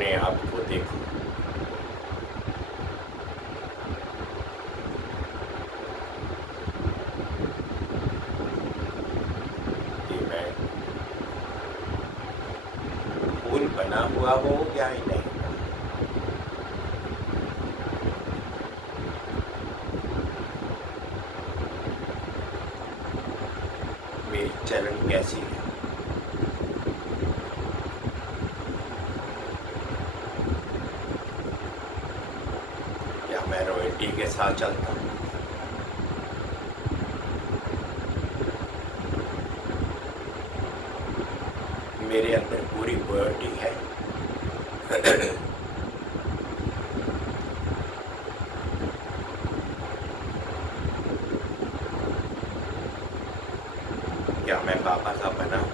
अपने आप को देखो। कि मैं फूल बना हुआ हूँ या नहीं। मेरी चलन कैसी है। क्या मैं रॉयल्टी के साथ चलता हूँ। मेरे अंदर पूरी बॉडी है। क्या मैं पापा का बना हूँ।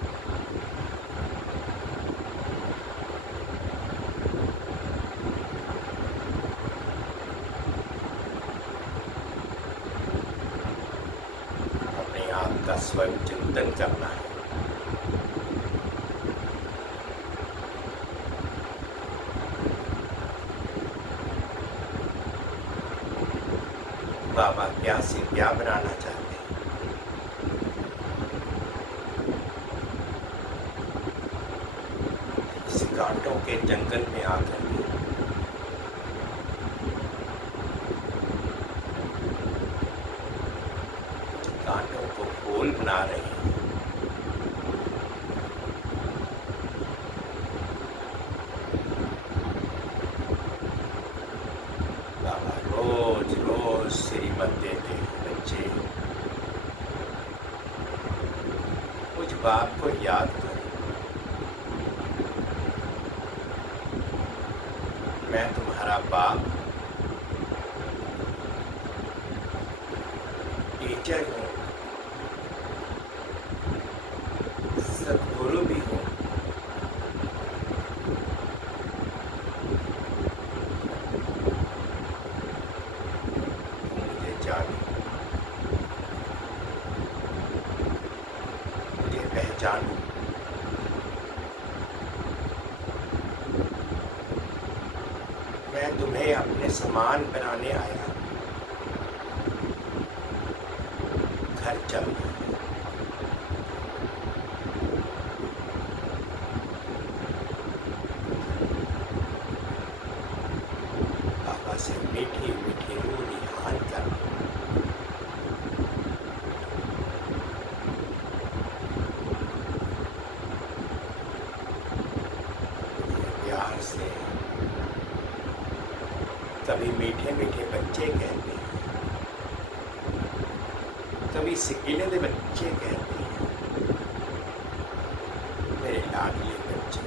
अपने आप का स्वयं चिंतन करना है। बाबा क्या से क्या बनाना चाहते हैं। इस कांटों के जंगल में आकर के कांटों को फूल बना रहे हैं। बाबा रोज रोज श्रीमत देते हैं। बच्चे कुछ बाप को याद करो। मैं तुम्हारा बाप टीचर हूँ, सदगुरु भी हूँ। मुझे जानो, मुझे पहचानो। मैं तुम्हें अपने समान बनाने आया। घर चलना। बाबा से मीठी मीठी रूनी हाल करना। प्यार से कभी मीठे मीठे बच्चे कहते हैं, कभी सिकीले दे बच्चे कहते हैं। मेरे लाडले बच्चे,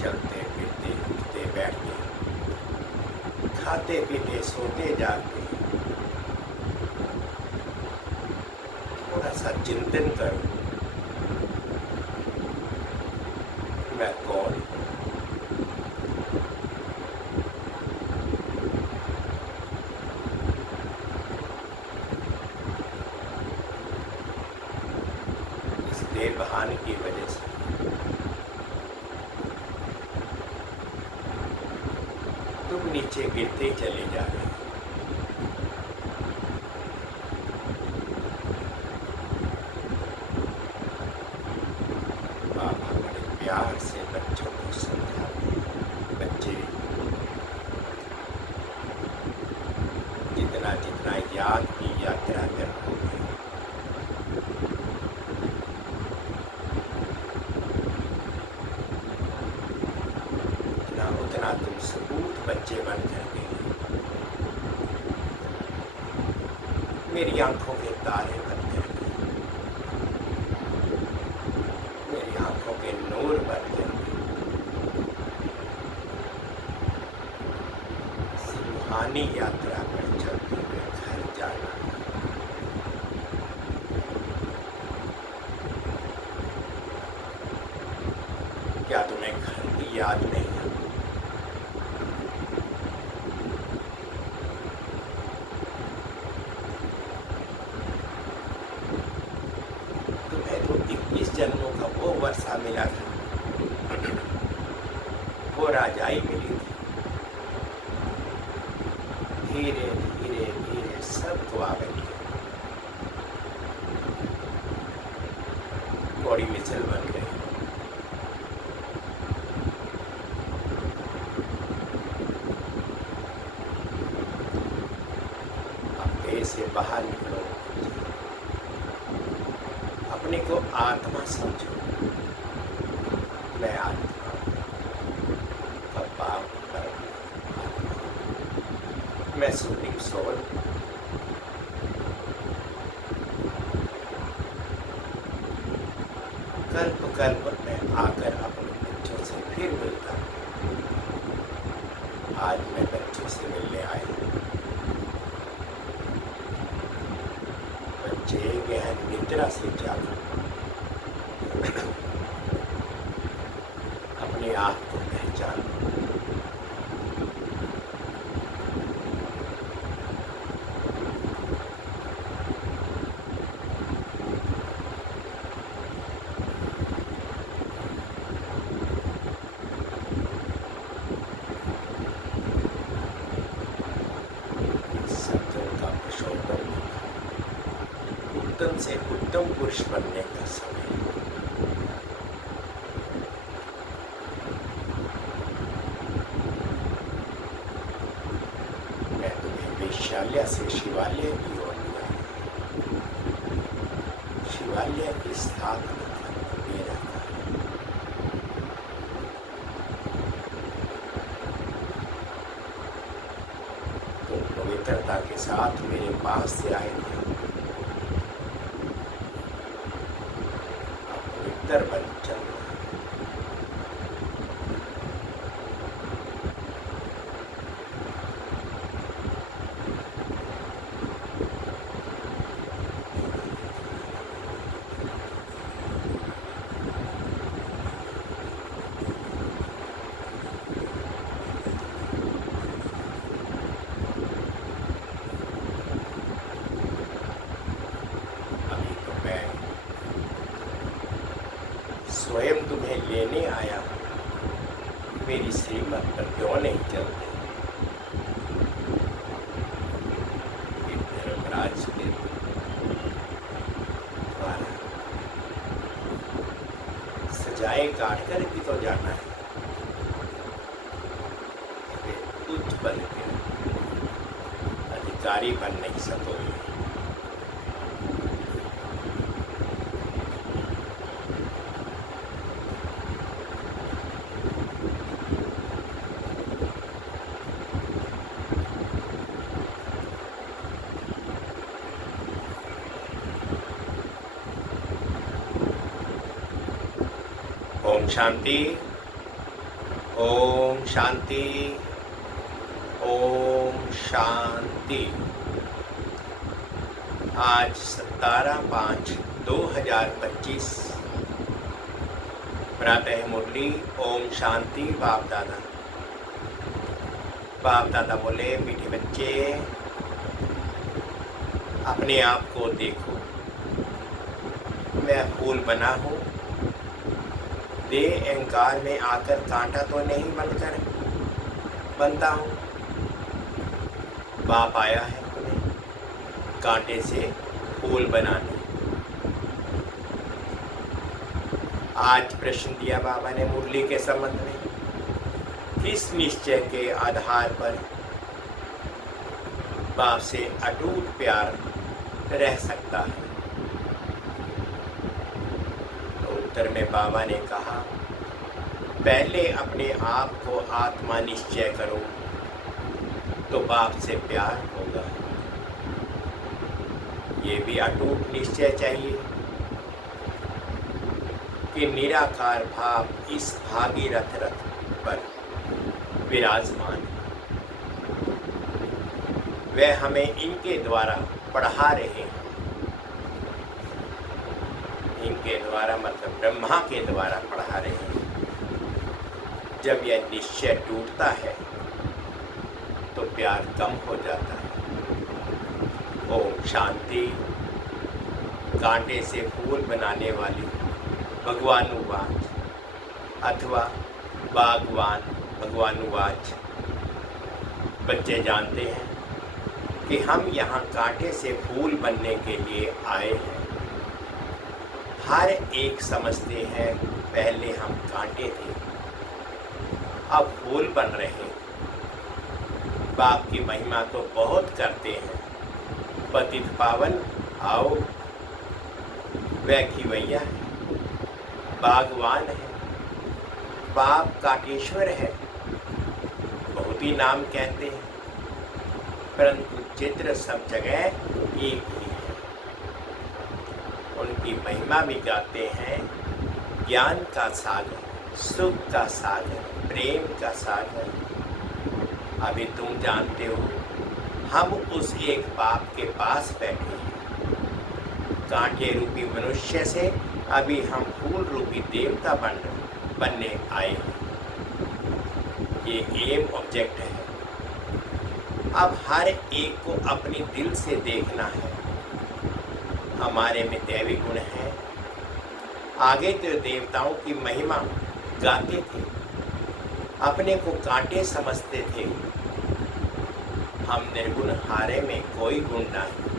चलते फिरते उठते बैठते, खाते पीते सोते जागते, थोड़ा सा चिंतन करो। मैं कौन हूँ? इस देह बहाने की वजह से तुम नीचे गिरते चले जा रहे हो। बाबा बड़े प्यार से बच्चों को समझाते हैं। बच्चे जितना जितना याद की यात्रा करोगे, उतना तुम सबूत बच्चे बन जाओगे। मेरी आंखों के तारे बन जाएंगे, मेरी आंखों के नूर बन जाएंगे। रूहानी अपनी यात्रा पर चलते हुए घर जाना। क्या तुम्हें घर की याद नहीं है? तुम्हें तो 21 जन्मों का वो वर्षा मिला था, वो राजाई मिली थी। धीरे धीरे धीरे सब तो आ गई। कौड़ी मिसल बन गई। अब देश से बाहर निकलो, अपने को आत्मा समझो। मैं आत्मा मैं सुप्रीम सोल। कल्प कल्प में आकर अपने बच्चों से फिर मिलता। आज मैं बच्चों से मिलने आया। बच्चे गहन निद्रा से जागो, अपने आप को पहचानो। उत्तम से उत्तम पुरुष बनने का समय। मैं तुम्हें वेश्यालय से शिवालय की ओर ले आया। शिवालय की स्थापना दे रहा है। तुम पवित्रता के साथ मेरे पास से आए थे। पवित्र बन चल। स्वयं तुम्हें लेने आया। मेरी श्रीमत पर क्यों नहीं चलते? धर्मराज के द्वारा सजाएं काट कर भी तो जाना है। उच्च पद के अधिकारी बन नहीं सकोगे। ओम शांति, ओम शांति, ओम शांति। आज 17/5/2025 प्रातः मुरली। ओम शांति। बाप दादा बोले, मीठे बच्चे अपने आप को देखो। मैं फूल बना हूँ। देह अहंकार में आकर कांटा तो नहीं बनता हूँ। बाप आया है तुम्हें कांटे से फूल बनाने। आज प्रश्न दिया बाबा ने मुरली के संबंध में, किस निश्चय के आधार पर बाप से अटूट प्यार रह सकता है? उत्तर में बाबा ने कहा, पहले अपने आप को आत्मा निश्चय करो तो बाप से प्यार होगा। ये भी अटूट निश्चय चाहिए कि निराकार भाव इस भागीरथ रथ पर विराजमान। वह हमें इनके द्वारा पढ़ा रहे हैं। इनके द्वारा मतलब ब्रह्मा के द्वारा पढ़ा रहे हैं। जब यह निश्चय टूटता है तो प्यार कम हो जाता है। ओम शांति। कांटे से फूल बनाने वाली भगवानुवाच अथवा बागवान भगवानुवाच। बच्चे जानते हैं कि हम यहाँ कांटे से फूल बनने के लिए आए हैं। हर एक समझते हैं पहले हम कांटे थे, अब फूल बन रहे हैं। बाप की महिमा तो बहुत करते हैं। पतित पावन आओ, वह खिवैया है, बागवान है, बाप काटेश्वर है। बहुत ही नाम कहते हैं, परंतु चित्र सब जगह एक ही है। उनकी महिमा भी गाते हैं। ज्ञान का सागर, सुख का सागर, प्रेम का सागर। अभी तुम जानते हो हम उस एक बाप के पास बैठे हैं। कांटे रूपी मनुष्य से अभी हम फूल रूपी देवता बनने आए हैं। ये एम ऑब्जेक्ट है। अब हर एक को अपनी दिल से देखना है। हमारे में दैवी गुण है। आगे तो देवताओं की महिमा गाते थे, अपने को कांटे समझते थे। हम निर्गुण हारे में कोई गुण नहीं,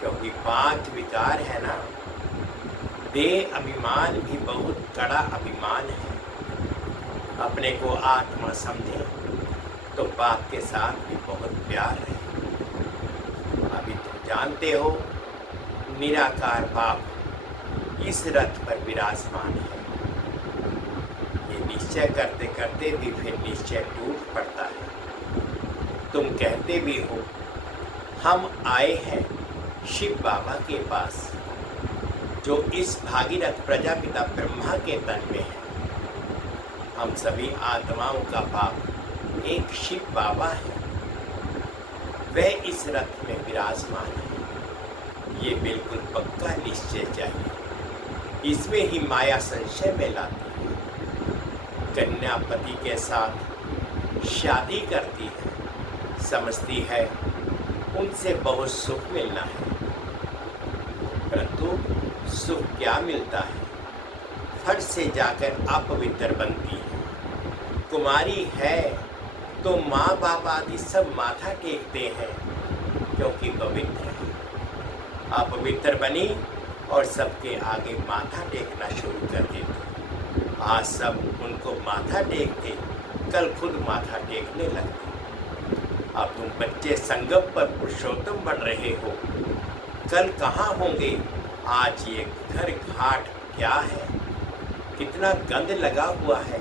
क्योंकि 5 विकार है ना। देह अभिमान भी बहुत कड़ा अभिमान है। अपने को आत्मा समझे तो बाप के साथ भी बहुत प्यार है। अभी तुम जानते हो निराकार बाप इस रथ पर विराजमान है। ये निश्चय करते करते भी फिर निश्चय टूट पड़ता है। तुम कहते भी हो हम आए हैं शिव बाबा के पास, जो इस भागीरथ प्रजापिता ब्रह्मा के तन में है। हम सभी आत्माओं का बाप एक शिव बाबा है। वह इस रथ में विराजमान है। ये बिल्कुल पक्का निश्चय चाहिए। इसमें ही माया संशय में लाती है। कन्या पति के साथ शादी करती है, समझती है उनसे बहुत सुख मिलना है, परंतु सुख क्या मिलता है? फट से जाकर अपवित्र बनती है। कुमारी है तो माँ बाप आदि सब माथा टेकते हैं, क्योंकि पवित्र है। अपवित्र बनी और सबके आगे माथा टेकना शुरू कर देती। आज सब उनको माथा टेकते, कल खुद माथा टेकने लगते। अब तुम बच्चे संगम पर पुरुषोत्तम बन रहे हो, कल कहाँ होंगे? आज ये घर घाट क्या है? कितना गंद लगा हुआ है।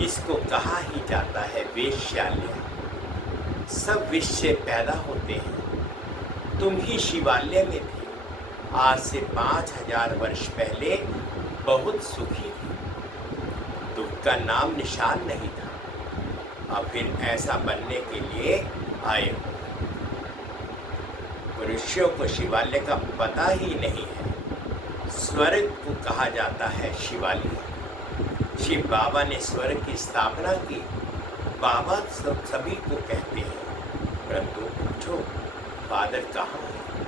इसको कहा ही जाता है वेश्यालय। सब विष से पैदा होते हैं। तुम ही शिवालय में थे। आज से 5000 वर्ष पहले बहुत सुखी थी। दुख का नाम निशान नहीं था। अब फिर ऐसा बनने के लिए आए हो। मनुष्यों को शिवालय का पता ही नहीं है। स्वर्ग को कहा जाता है शिवालय। शिव बाबा ने स्वर्ग की स्थापना की। बाबा सभी को कहते हैं, परंतु पूछो फादर कहाँ है?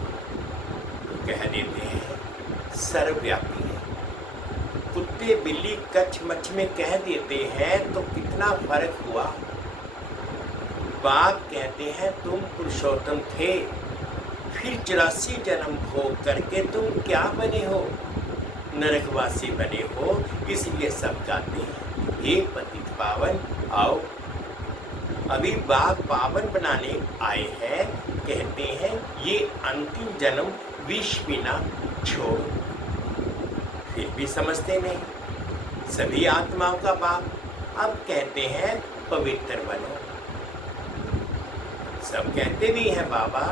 तो कह देते हैं सर्वव्यापी है। कुत्ते बिल्ली कच्छ मच्छ में कह देते हैं तो कितना फर्क हुआ। बाप कहते हैं तुम पुरुषोत्तम थे, फिर 84 जन्म भोग करके तुम क्या बने हो? नरकवासी बने हो। इसलिए सब गाते हैं हे पतित पावन आओ। अभी बाप पावन बनाने आए हैं। कहते हैं ये अंतिम जन्म विष पीना छोड़। फिर भी समझते नहीं। सभी आत्माओं का बाप अब कहते हैं पवित्र बनो। सब कहते भी हैं बाबा।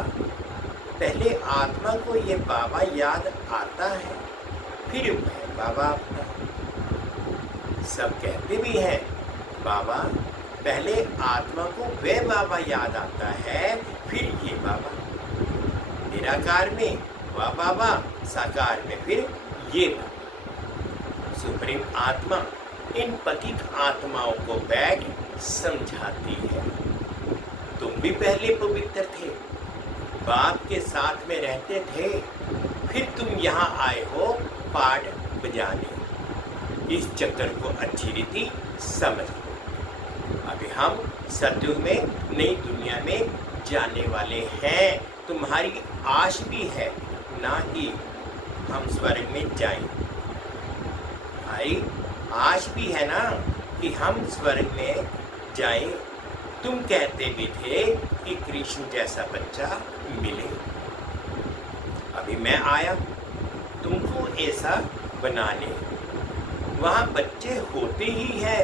पहले आत्मा को ये बाबा याद आता है, फिर बाबा अपना। सब कहते भी हैं बाबा पहले आत्मा को वह बाबा याद आता है, फिर ये बाबा। निराकार में वह बाबा, साकार में फिर ये बाबा। सुप्रीम आत्मा इन पतित आत्माओं को बैठ समझाती है। तुम भी पहले पवित्र थे, बाप के साथ में रहते थे, फिर तुम यहाँ आए हो पाठ बजाने। इस चक्कर को अच्छी रीति समझ लो। अभी हम सतयुग में नई दुनिया में जाने वाले हैं। तुम्हारी आश भी है ना कि हम स्वर्ग में जाएं। भाई आश भी है ना कि हम स्वर्ग में जाएं। तुम कहते भी थे कि कृष्ण जैसा बच्चा मिले। अभी मैं आया तुमको ऐसा बनाने। वहाँ बच्चे होते ही है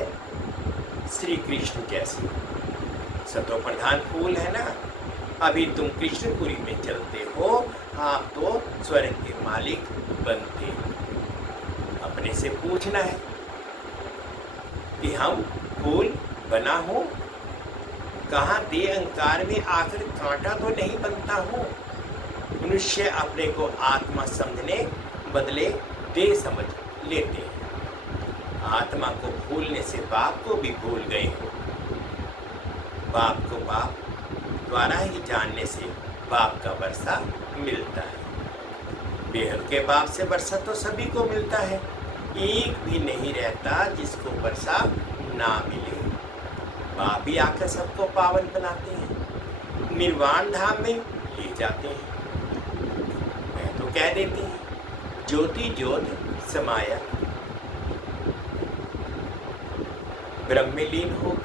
श्री कृष्ण जैसे। सतो प्रधान फूल है ना। अभी तुम कृष्णपुरी में चलते हो, आप तो स्वर्ग के मालिक बनते हो। अपने से पूछना है कि हम फूल बना हो, कहाँ दे अहंकार में आकर कांटा तो नहीं बनता हूँ। मनुष्य अपने को आत्मा समझने बदले दे समझ लेते हैं। आत्मा को भूलने से बाप को भी भूल गए हो। बाप को बाप द्वारा ही जानने से बाप का वर्षा मिलता है। बेहद के बाप से वर्षा तो सभी को मिलता है। एक भी नहीं रहता जिसको वर्षा ना मिले। बाप ही आकर सबको पावन बनाते हैं, निर्वाण धाम में ले जाते हैं। मैं तो कह देती हूँ ज्योति ज्योत समाया, ब्रह्म में लीन हो।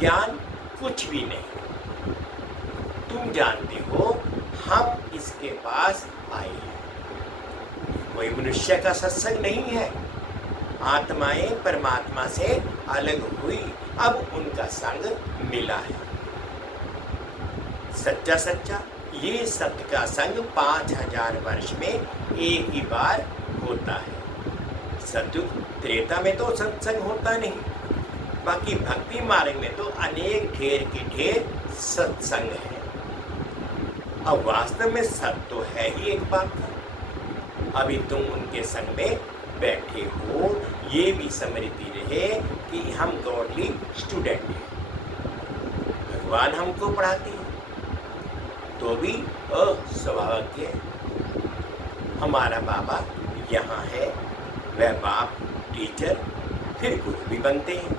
ज्ञान कुछ भी नहीं। तुम जानते हो हम इसके पास आए हैं। कोई मनुष्य का सत्संग नहीं है। आत्माएं परमात्मा से अलग हुई, अब उनका संग मिला है। सच्चा सच्चा ये सत्य का संग 5000 वर्ष में एक ही बार होता है। सतयुग त्रेता में तो सत्संग होता नहीं। बाकी भक्ति मार्ग में तो अनेक ढेर के ढेर सत्संग है। अब वास्तव में सत्य तो है ही एक बात का। अभी तुम उनके संग में बैठे हो, ये भी समझती रहे कि हम गॉडली स्टूडेंट हैं। भगवान हमको पढ़ाते हैं तो भी अस्वाभाविक है। हमारा बाबा यहाँ है, वह बाप टीचर फिर गुरु भी बनते हैं।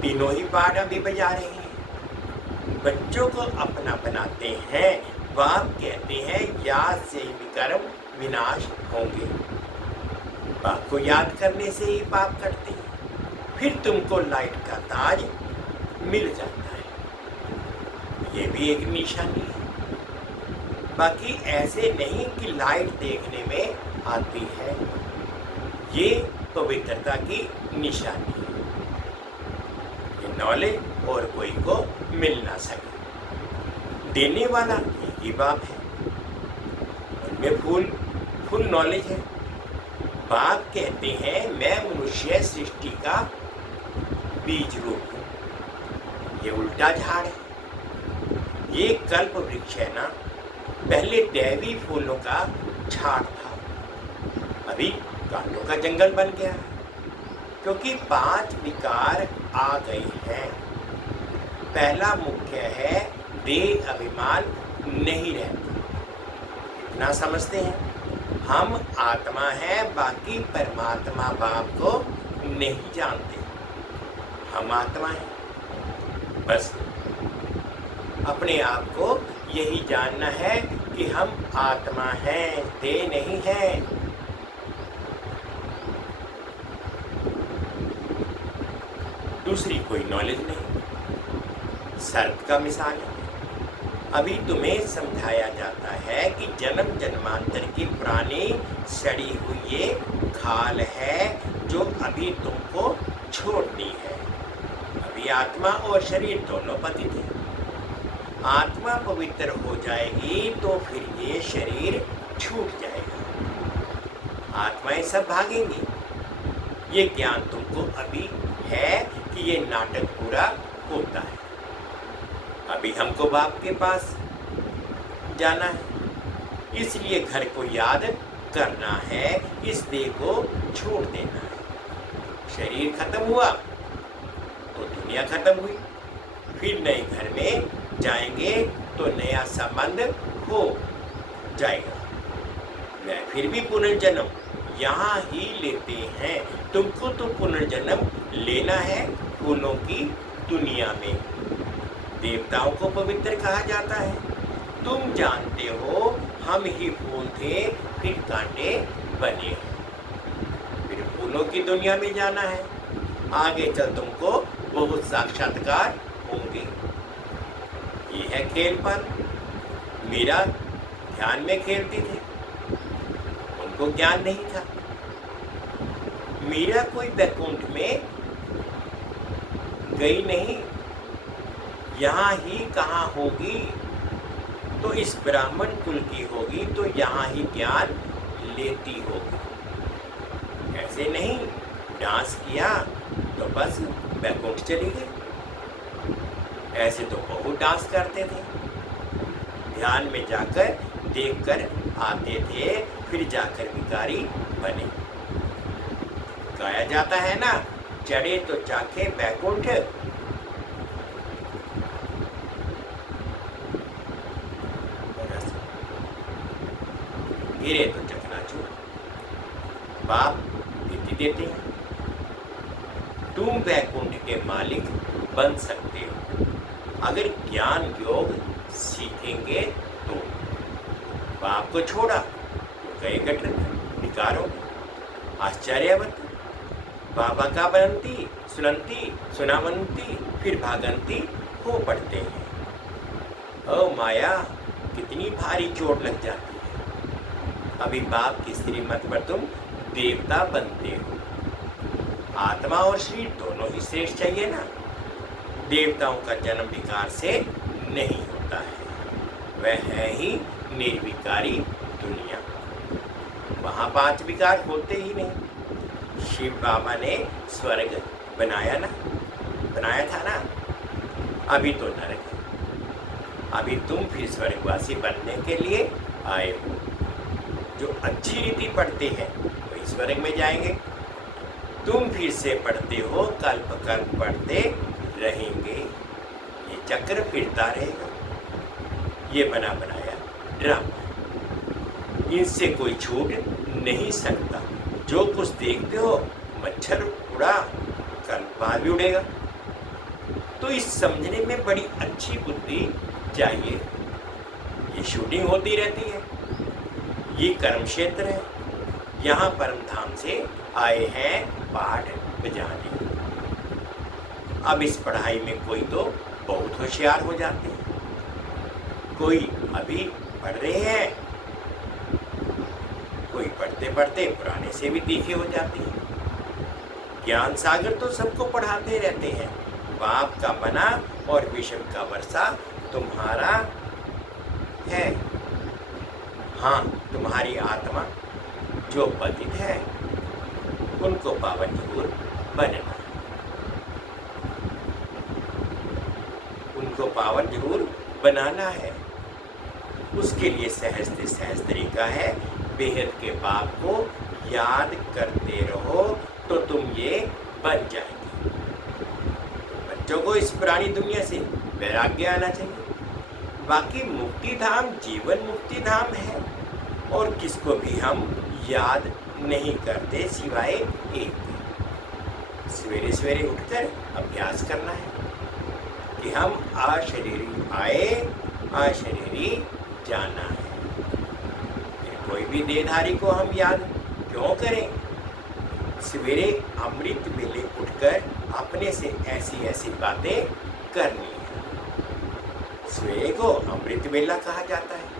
तीनों ही पाठ अभी बजा रहे हैं। बच्चों को अपना बनाते हैं। बाप कहते हैं याद से ही विकर्म विनाश होंगे। बाप को याद करने से ही पाप कटते हैं। फिर तुमको लाइट का ताज मिल जाता है। ये भी एक निशानी है। बाकी ऐसे नहीं कि लाइट देखने में आती है। ये पवित्रता की निशानी है। ये नॉलेज और कोई को मिल ना सके। देने वाला एक ही बाप है। उनमें फुल नॉलेज है। बाप कहते हैं मैं मनुष्य सृष्टि का बीज रूप हूँ। ये उल्टा झाड़ है। ये कल्प वृक्ष है ना, पहले दैवी फूलों का झाड़ था, अभी कांटों का जंगल बन गया है। क्योंकि 5 विकार आ गए हैं। पहला मुख्य है देह अभिमान नहीं रहता। इतना समझते हैं हम आत्मा है, बाकी परमात्मा बाप को नहीं जानते। हम आत्मा हैं। बस अपने आप को यही जानना है कि हम आत्मा हैं, देह नहीं है। दूसरी कोई नॉलेज नहीं। सर्प का मिसाल है। अभी तुम्हें समझाया जाता है कि जन्म जन्मांतर की पुरानी सड़ी हुई ये खाल है जो अभी तुमको छोड़नी है। अभी आत्मा और शरीर दोनों पतित हैं। आत्मा पवित्र हो जाएगी तो फिर ये शरीर छूट जाएगा। आत्माएं सब भागेंगी। ये ज्ञान तुमको अभी है कि ये नाटक पूरा होता है। अभी हमको बाप के पास जाना है, इसलिए घर को याद करना है, इस देह को छोड़ देना है। शरीर खत्म हुआ तो दुनिया खत्म हुई, फिर नए घर में जाएंगे तो नया संबंध हो जाएगा। वह फिर भी पुनर्जन्म यहाँ ही लेते हैं। तुमको तो पुनर्जन्म लेना है फूलों की दुनिया में। देवताओं को पवित्र कहा जाता है। तुम जानते हो हम ही फूल थे, फिर कांटे बने। फिर फूलों की दुनिया में जाना है। आगे चल तुमको बहुत साक्षात्कार होंगे। ये है खेल पर। मीरा ध्यान में खेलती थी, उनको ज्ञान नहीं था। मीरा कोई वैकुंठ में गई नहीं, यहाँ ही कहाँ होगी, तो इस ब्राह्मण कुल की होगी तो यहाँ ही ज्ञान लेती होगी। ऐसे नहीं डांस किया तो बस वैकुंठ चली गई। ऐसे तो बहुत डांस करते थे, ध्यान में जाकर देखकर आते थे, फिर जाकर भिखारी बने। गाया जाता है ना, चढ़े तो चाखे वैकुंठ, गिरे तो चकनाचूर। बाप विधि देते हैं, तुम वैकुंठ के मालिक बन सकते हो अगर ज्ञान योग सीखेंगे तो। बाप को छोड़ा तो गए गटर विकारों। आश्चर्यवत बाबा का बनती सुनंती सुनामंती फिर भागंती हो पड़ते हैं। ओ माया, कितनी भारी चोट लग जाती है। अभी बाप की श्रीमत पर तुम देवता बनते हो। आत्मा और शरीर दोनों ही श्रेष्ठ चाहिए ना। देवताओं का जन्म विकार से नहीं होता है, वह है ही निर्विकारी दुनिया। वहाँ 5 विकार होते ही नहीं। शिव बाबा ने स्वर्ग बनाया था ना, अभी तो नरक है। अभी तुम फिर स्वर्गवासी बनने के लिए आए हो। जो अच्छी रीति पढ़ते हैं वही स्वर्ग में जाएंगे। तुम फिर से पढ़ते हो, कल्प कल्प पढ़ते रहेंगे। ये चक्र फिरता रहेगा। ये बना बनाया ड्रामा, इनसे कोई छूट नहीं सकता। जो कुछ देखते हो, मच्छर उड़ा कल बाहर भी उड़ेगा। तो इस समझने में बड़ी अच्छी बुद्धि चाहिए। ये शूटिंग होती रहती है, ये कर्म क्षेत्र है। यहाँ परम धाम से आए हैं पाठ बजाने। अब इस पढ़ाई में कोई तो बहुत होशियार हो जाते हैं, कोई अभी पढ़ रहे हैं, कोई पढ़ते पढ़ते पुराने से भी तीखे हो जाते हैं। ज्ञान सागर तो सबको पढ़ाते रहते हैं। बाप का बना और विषम का वर्षा तुम्हारा है। हाँ, तुम्हारी आत्मा जो पतित है उनको पावन जरूर बनना, उनको पावन जरूर बनाना है। उसके लिए सहज से सहज तरीका है, बेहद के बाप को याद करते रहो तो तुम ये बन जाएंगे। बच्चों को इस पुरानी दुनिया से वैराग्य आना चाहिए। बाकी मुक्ति धाम जीवन मुक्ति धाम है, और किसको भी हम याद नहीं करते सिवाय एक। सवेरे सवेरे उठकर अभ्यास करना है कि हम अशरीरी आए, अशरीरी जाना है। फिर कोई भी देहधारी को हम याद क्यों करें? सवेरे अमृत वेले उठकर अपने से ऐसी ऐसी बातें करनी है। सवेरे को अमृत वेला कहा जाता है।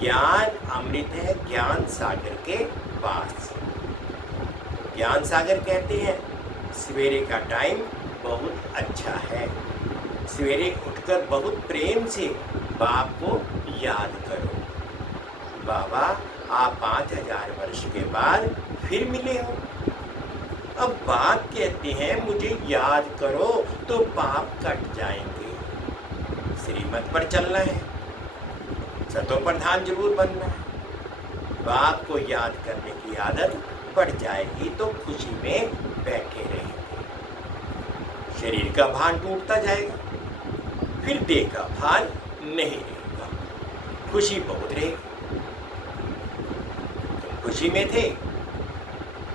ज्ञान अमृत है ज्ञान सागर के पास। ज्ञान सागर कहते हैं सवेरे का टाइम बहुत अच्छा है। सवेरे उठकर बहुत प्रेम से बाप को याद करो। बाबा, आप 5000 वर्ष के बाद फिर मिले हो। अब बाप कहते हैं मुझे याद करो तो पाप कट जाएंगे। श्रीमत पर चलना है, सतो प्रधान जरूर बनना है। बाप को याद करने की आदत पड़ जाएगी तो खुशी में बैठे रहेंगे। शरीर का भान टूटता जाएगा, फिर देह का भान नहीं रहेगा, खुशी बहुत रहेगी। तुम खुशी में थे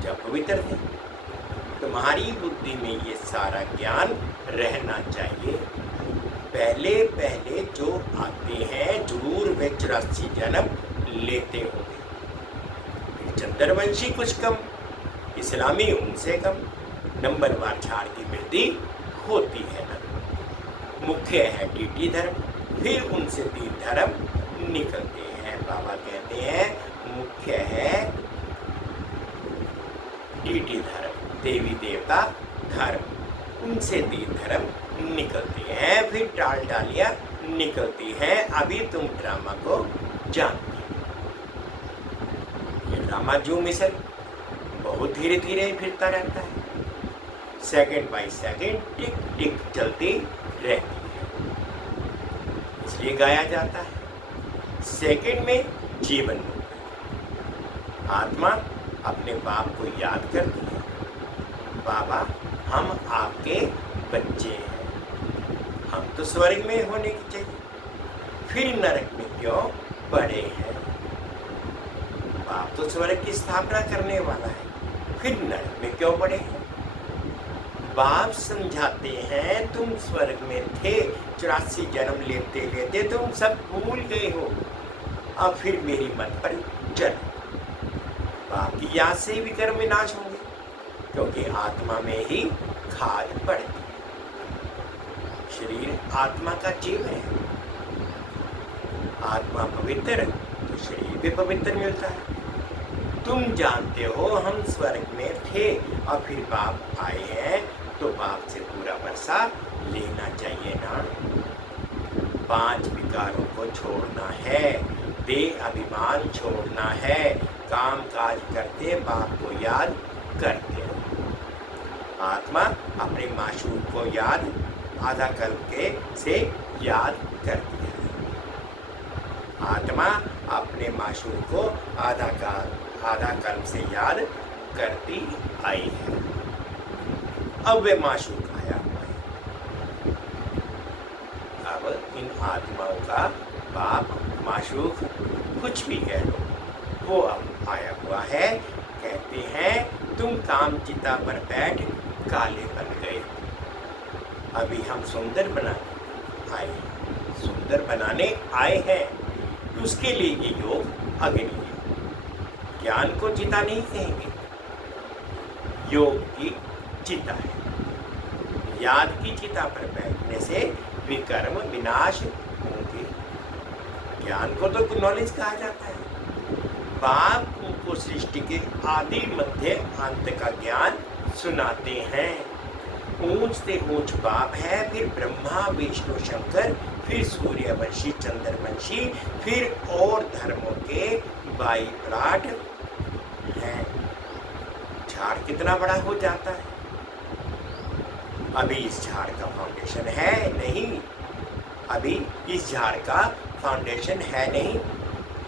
जब पवित्र थे। तुम्हारी बुद्धि में ये सारा ज्ञान रहना चाहिए। पहले पहले जो आते हैं जरूर वे 84 जन्म लेते होंगे। चंद्रवंशी कुछ कम, इस्लामी उनसे कम, नंबरवार झाड़ की वृद्धि होती है ना। मुख्य है टीटी धर्म, फिर उनसे 3 धर्म निकलते हैं। बाबा कहते हैं मुख्य है टीटी धर्म, देवी देवता धर्म, उनसे 3 धर्म निकलते हैं, फिर टाल टालियां निकलती हैं। अभी तुम ड्रामा को जानते हो। ये ड्रामा जो मिसल बहुत धीरे धीरे फिरता रहता है, सेकंड बाय सेकंड टिक टिक चलती रहती है, इसलिए गाया जाता है। सेकंड में जीवन मुक्त आत्मा अपने बाप को याद करती है। बाबा हम आपके बच्चे हैं, हम तो स्वर्ग में होने की चाहिए, फिर नरक में क्यों पड़े हैं। बाप तो स्वर्ग की स्थापना करने वाला है, फिर नरक में क्यों पड़े हैं। बाप समझाते हैं तुम स्वर्ग में थे, 84 जन्म लेते लेते तुम सब भूल गए हो, अब फिर मेरी मत पर चलो। बाप की याद से भी कर्म विनाश होंगे, क्योंकि आत्मा में ही खाद पड़ती है। शरीर आत्मा का जीव है, आत्मा पवित्र तो शरीर भी पवित्र मिलता है। तुम जानते हो हम स्वर्ग में थे और फिर बाप आए हैं, तो बाप से पूरा वर्षा लेना चाहिए ना। 5 विकारों को छोड़ना है, देह अभिमान छोड़ना है, काम काज करते बाप को याद करते हो। आत्मा अपने माशूक को याद आधा कल्प के से याद करती है। आत्मा अपने माशूक को आधा कल्प से याद करती आई है। अब वे माशूक आया हुआ है। अब इन आत्माओं का बाप माशूक कुछ भी कह लो, वो अब आया हुआ है। कहते हैं तुम काम चिता पर बैठ काले बन गए, अभी हम सुंदर बनाने आए, सुंदर बनाने आए हैं, उसके लिए ये योग अग्नि है। ज्ञान को चिता नहीं कहेंगे, योग की चिता है। याद की चिता पर बैठने से विकर्म विनाश होंगे। ज्ञान को तो नॉलेज कहा जाता है। बाप को सृष्टि के आदि मध्य अंत का ज्ञान सुनाते हैं। ऊंच से ऊंच बाप है, फिर ब्रह्मा विष्णु शंकर, फिर सूर्यवंशी चंद्रवंशी, फिर और धर्मों के 22 प्लाट हैं। झाड़ कितना बड़ा हो जाता है। अभी इस झाड़ का फाउंडेशन है नहीं, अभी इस झाड़ का फाउंडेशन है नहीं,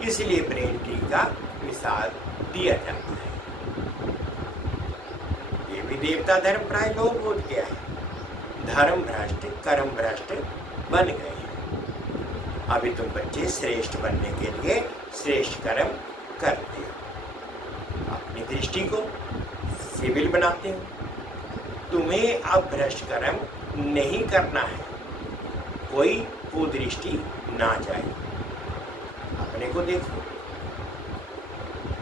इसलिए ब्रेन ट्री का मिसाल दिया जाता है। ये भी देवता धर्म प्राय लोप हो गया है। धर्म भ्रष्ट कर्म भ्रष्ट बन गए हैं। अभी तुम बच्चे श्रेष्ठ बनने के लिए श्रेष्ठ कर्म करते हो, अपनी दृष्टि को सिविल बनाते हो। तुम्हें अब भ्रष्ट कर्म नहीं करना है, कोई कुदृष्टि ना जाए। अपने को देखो,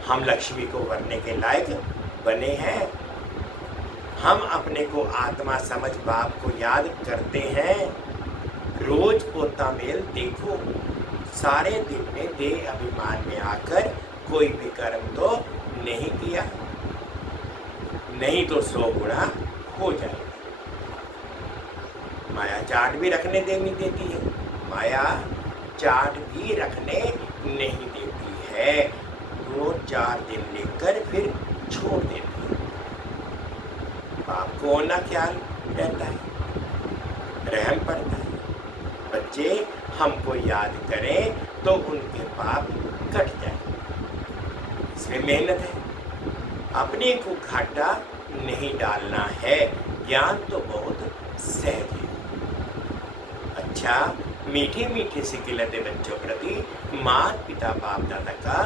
हम लक्ष्मी को वरने के लायक बने हैं। हम अपने को आत्मा समझ बाप को याद करते हैं। रोज पोता मेल देखो, सारे दिन में देह अभिमान में आकर कोई भी कर्म तो नहीं किया, नहीं तो 100 गुना हो जाए। माया चाट भी रखने नहीं देती है, माया चाट भी रखने नहीं देती है। रोज 4 दिन लेकर फिर छोड़ देती है। बाप को होना ख्याल रहता है, रहम पड़ता है। बच्चे हमको याद करें तो उनके पाप कट जाए, इसमें मेहनत है। अपने को घाटा नहीं डालना है, ज्ञान तो बहुत सहज है। अच्छा, मीठे मीठे से खिलते बच्चों प्रति माता पिता बाप दादा का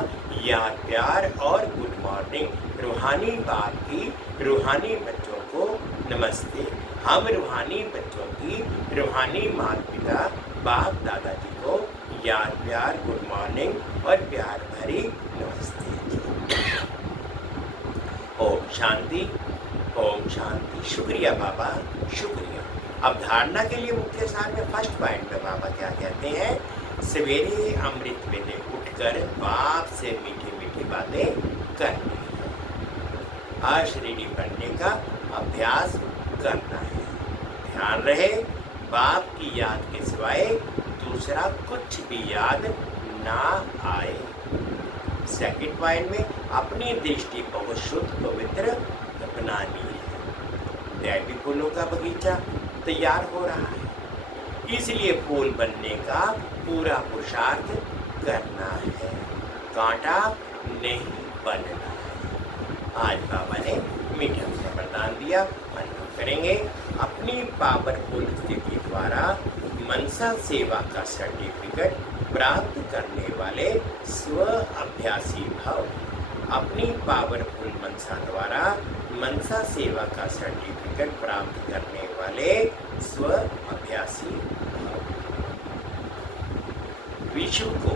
याद प्यार और गुड मॉर्निंग। रूहानी बाप की रूहानी बच्चों को नमस्ते। हम रूहानी बच्चों की रूहानी माता पिता बाप दादाजी को याद प्यार गुड मॉर्निंग और प्यार भरी नमस्ते। ओम शांति, ओम शांति। शुक्रिया बाबा, शुक्रिया। अब धारणा के लिए मुख्य सार में फर्स्ट पॉइंट में बाबा क्या कहते हैं? सवेरे अमृत वेले उठकर बाप से मीठी मीठी बातें करनी है, अशरीरी बनने का अभ्यास करना है। ध्यान रहे, बाप की याद के सिवाय दूसरा कुछ भी याद ना आए। सेकंड पॉइंट में अपनी दृष्टि बहुत शुद्ध पवित्र बनानी है। दैवी फूलों का बगीचा तैयार हो रहा है, इसलिए फूल बनने का पूरा पुरुषार्थ करना है, कांटा नहीं बनना है। आज बाबा ने मीठा सा वरदान दिया, अनुभव करेंगे। अपनी पावरफुल स्थिति द्वारा मनसा सेवा का सर्टिफिकेट प्राप्त करने वाले स्व अभ्यासी भव। अपनी पावरफुल मनसा द्वारा मनसा सेवा का सर्टिफिकेट प्राप्त करने वाले स्व अभ्यासी भव। विश्व को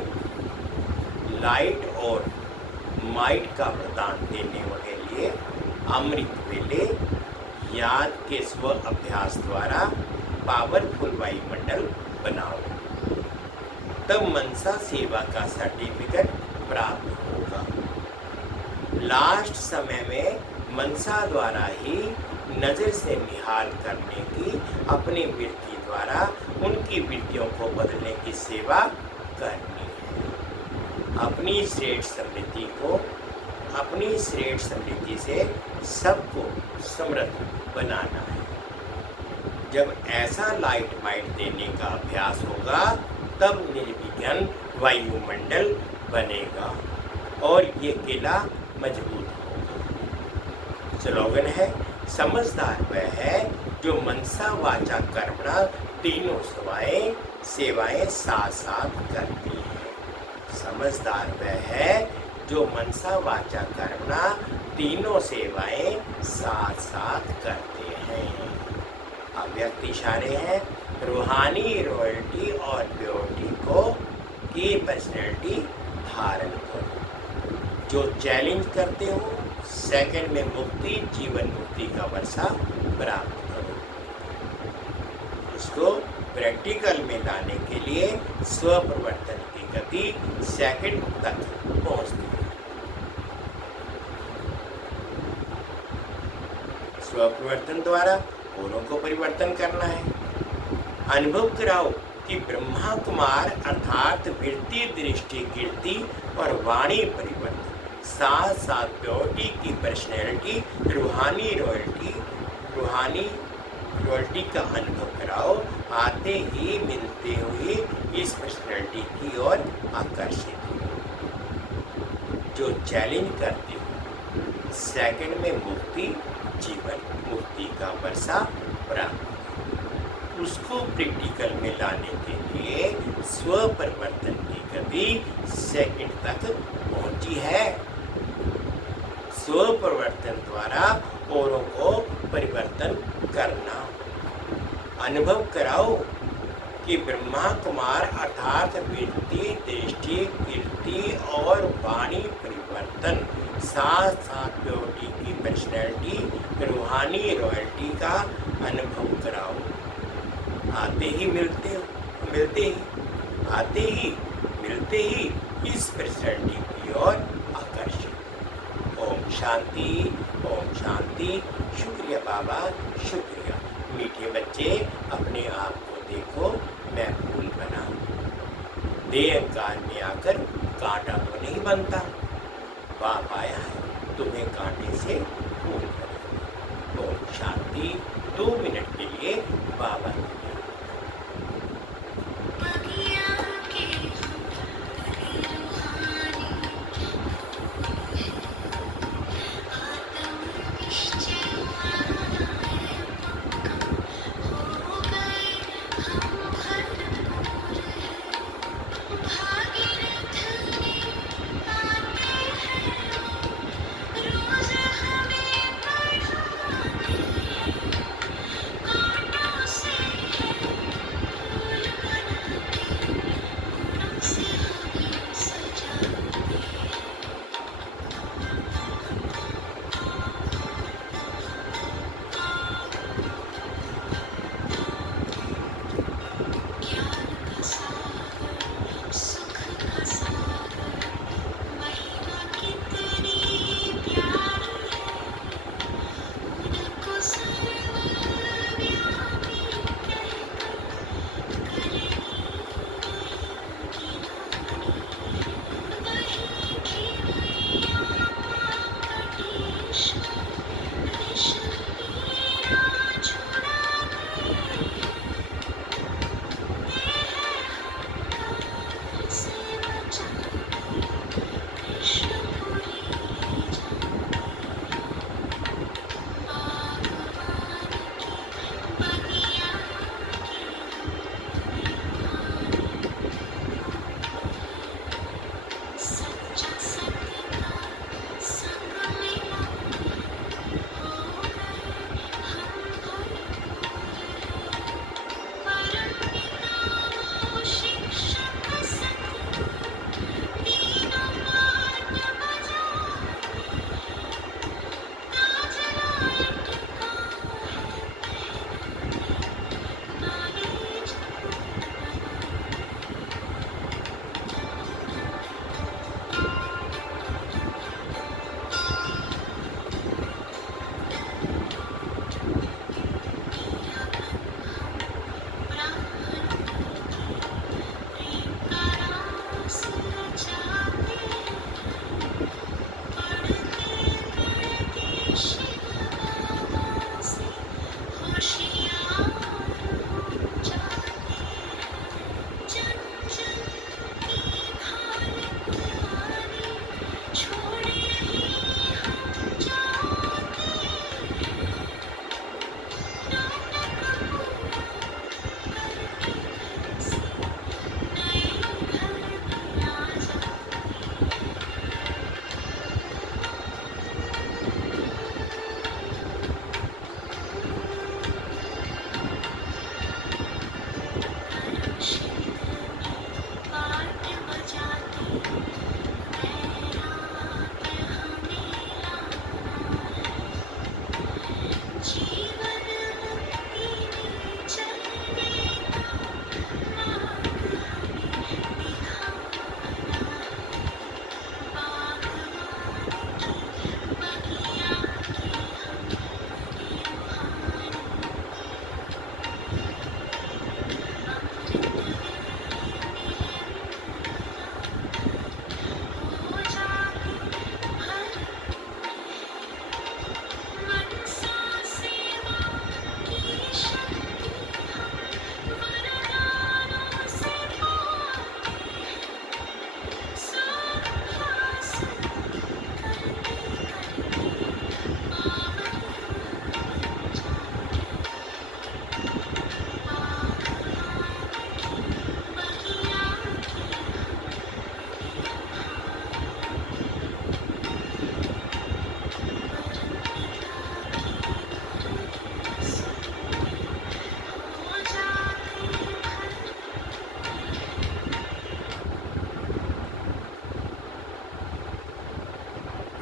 लाइट और माइट का वरदान देने के लिए अमृत वेले याद के स्व अभ्यास द्वारा पावरफुल वायुमंडल बनाओ, तब मनसा सेवा का सर्टिफिकेट प्राप्त होगा। लास्ट समय में मनसा द्वारा ही नज़र से निहाल करने की अपनी वृत्ति द्वारा उनकी वृत्तियों को बदलने की सेवा करनी है। अपनी श्रेष्ठ समृद्धि से सबको समृद्ध बनाना है। जब ऐसा लाइट माइट देने का अभ्यास होगा, तब निर्विघ्न वायुमंडल बनेगा और ये किला मजबूत होगा। स्लोगन है, समझदार वह है जो मनसा वाचा कर्मणा तीनों सेवाएं साथ साथ करती है। समझदार वह है जो मनसा वाचा कर्मणा तीनों सेवाएं साथ साथ करते हैं। अव्यक्त इशारे हैं, रूहानी रॉयल्टी और प्योरिटी को की पर्सनैलिटी धारण करो। जो चैलेंज करते हो, सेकंड में मुक्ति, जीवन मुक्ति का वर्षा प्राप्त करो। इसको प्रैक्टिकल में लाने के लिए स्व प्रवर्तन की गति सेकंड तक पहुंचती है। स्व प्रवर्तन द्वारा औरों को परिवर्तन करना है। अनुभव कराओ कि ब्रह्मा कुमार अर्थात वृत्ति, दृष्टि, कीर्ति और वाणी परिवर्तन, साथ साथ प्योरिटी की पर्सनैलिटी, रूहानी रॉयल्टी का अनुभव कराओ। आते ही मिलते हुए इस पर्सनैलिटी की ओर आकर्षित हो। जो चैलेंज करते हो, सेकंड में मुक्ति, जीवन मुक्ति का वर्षा प्राप्त, उसको प्रैक्टिकल में लाने के लिए स्व परिवर्तन की गति सेकंड तक पहुंची है। स्व परिवर्तन द्वारा औरों को परिवर्तन करना। अनुभव कराओ कि ब्रह्मा कुमार अर्थात वृत्ति, दृष्टि, कीर्ति और वाणी परिवर्तन, साथ साथ प्योरिटी की पर्सनैलिटी, रूहानी रॉयल्टी का अनुभव कराओ। आते ही मिलते ही इस पर्सनैलिटी की ओर आकर्षित। ओम शांति, ओम शांति। शुक्रिया बाबा, शुक्रिया। मीठे बच्चे, अपने आप को देखो, मैं फूल बना। देह अहंकार में आकर कांटा तो नहीं बनता, बाप आया है तुम्हें कांटे से फूल बना। ओम शांति। 2 मिनट के लिए बाबा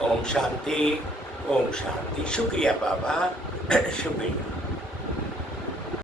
ओम शांति। ओम शांति। शुक्रिया बाबा, शुक्रिया।